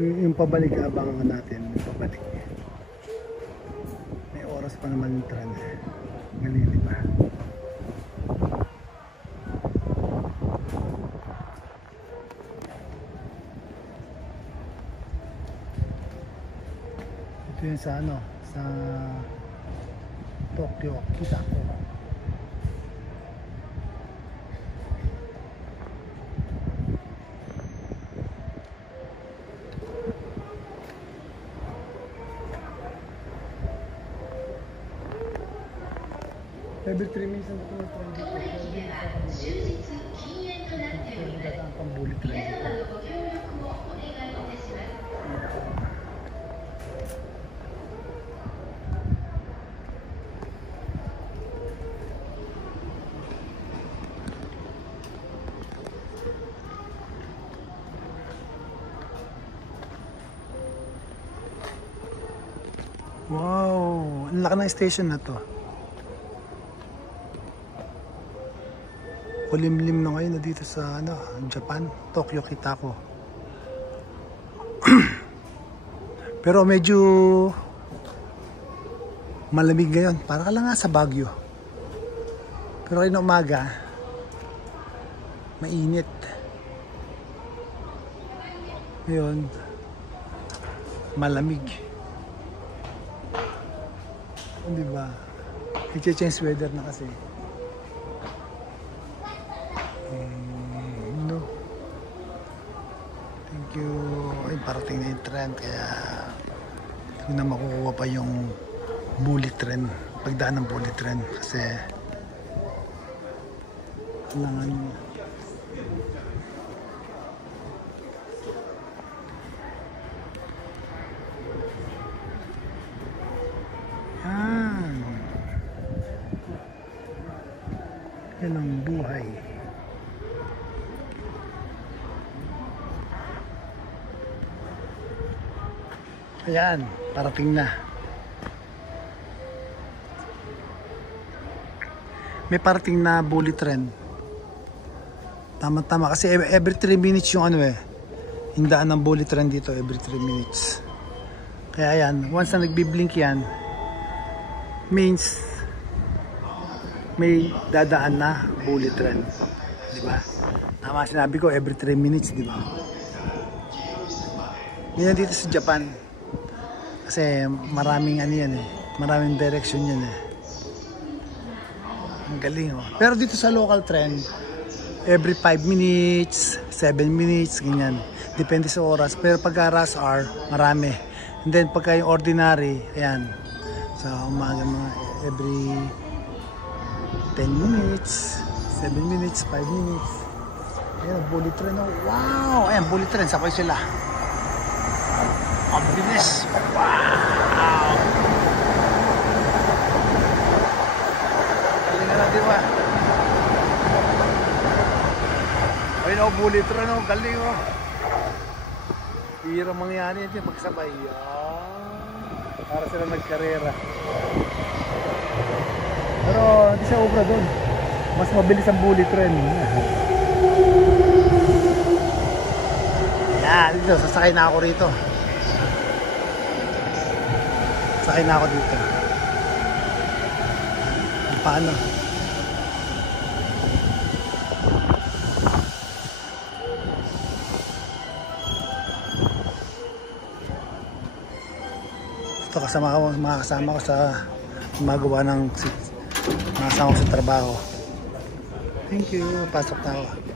Yung pabalik, abangan natin yung pabalik. May oras pa naman yung tren eh. Malili pa. Ito yun sa ano, sa Tokyo, Kitako. Every 3 minutes ang pambulit rin. Wow, ang laki ng station na to. Kulimlim na ngayon na dito sa ano, Japan, Tokyo, Kitako. Pero medyo malamig ngayon, para ka lang nga sa Baguio. Pero kayo na umaga, mainit. Ngayon, malamig. Di ba? I-change weather na kasi. No. Thank you. Ay, parating na yung trend. Kaya hindi na makukuha pa yung bullet train. Pagdaan ng bullet train. Kasi kailangan yan ang buhay. Ayan, parating na. May parating na bullet train. Tama-tama kasi every 3 minutes yung ano eh. Hindaan ng bullet train dito every 3 minutes. Kaya ayan, once na nagbiblink yan, means may dadaan na bullet train, di ba? Tama sinabi ko, every 3 minutes, di ba? Yan dito sa Japan. Kasi maraming ano yan eh, maraming direction yan eh. Ang galing oh. Pero dito sa local train, every 5 minutes, 7 minutes, ganyan. Depende sa oras. Pero pagka rush hour, marami. And then pagka yung ordinary, ayan, sa umaga mga every 10 minutes, 7 minutes, 5 minutes. Ayan, bullet train. Oh. Wow! Ayan, bullet train. Sakay sila. Ang bilis. Wow! Galing na, di ba? Ayun, oh, bullet train. Oh. Galing, oh. Hirang mangyari yan. Magsabay. Para sila nagkarera. Pero hindi siya obra doon. Mas mabilis ang bullet train. Yan, dito, sasakay na ako rito. Sasakay na ako dito. Paano? Ito mga kasama ko sa gumagawa ng mga kasama ko sa trabaho. Thank you. Pasok na ako.